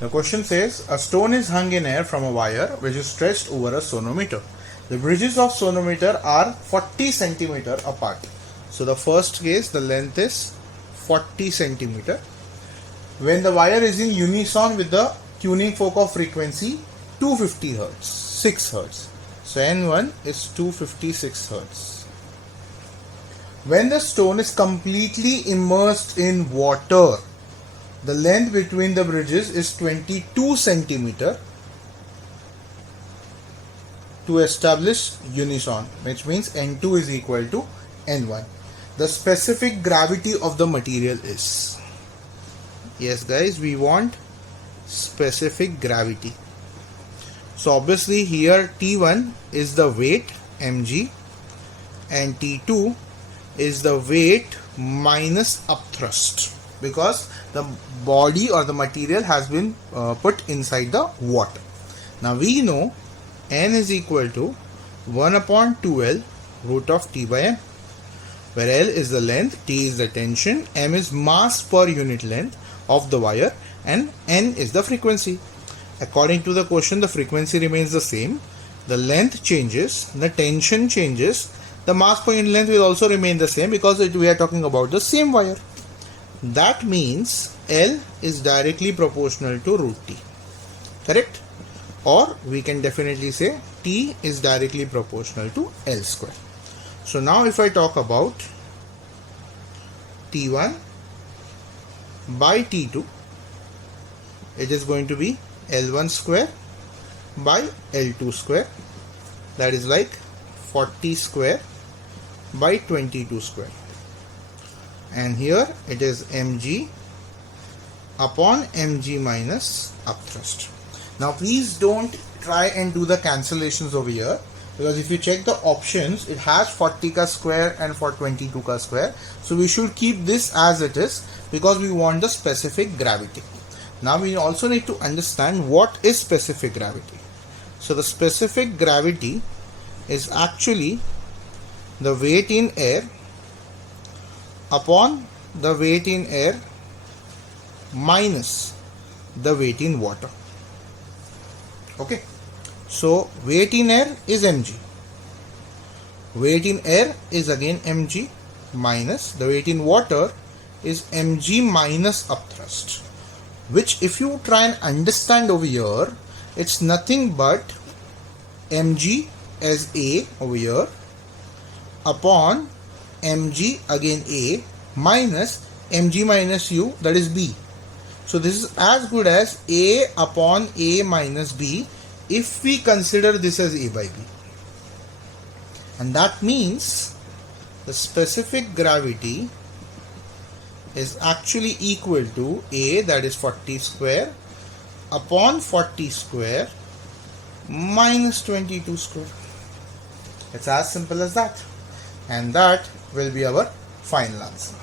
The question says, a stone is hung in air from a wire which is stretched over a sonometer. The bridges of sonometer are 40 centimeter apart. So the first case, the length is 40 centimeter. When the wire is in unison with the tuning fork of frequency 250 Hz, 6 Hz. So N1 is 256 Hz. When the stone is completely immersed in water, the length between the bridges is 22 centimeter to establish unison, which means N2 is equal to N1. The specific gravity of the material is, yes guys, we want specific gravity. So obviously here T1 is the weight mg and T2 is the weight minus upthrust, because the body or the material has been put inside the water. Now we know N is equal to 1 upon 2L root of T by M, where L is the length, T is the tension, M is mass per unit length of the wire, and N is the frequency. According to the question, the frequency remains the same, the length changes, the tension changes, the mass per unit length will also remain the same because we are talking about the same wire. That means L is directly proportional to root T, correct? Or we can definitely say T is directly proportional to L square. So now if I talk about T1 by T2, it is going to be L1 square by L2 square, that is like 40 square by 22 square. And here it is mg upon mg minus upthrust. Now please don't try and do the cancellations over here, because if you check the options, it has 40 ka square and for 22 ka square. So we should keep this as it is because we want the specific gravity. Now we also need to understand what is specific gravity. So the specific gravity is actually the weight in air upon the weight in air minus the weight in water. Okay, so weight in air is mg, weight in air is again mg, minus the weight in water is mg minus upthrust, which if you try and understand over here, it's nothing but mg as A over here upon mg again A minus mg minus u, that is B. So this is as good as A upon A minus B if we consider this as A by B. And that means the specific gravity is actually equal to A, that is 40 square, upon 40 square minus 22 square. It's as simple as that. And that will be our final answer.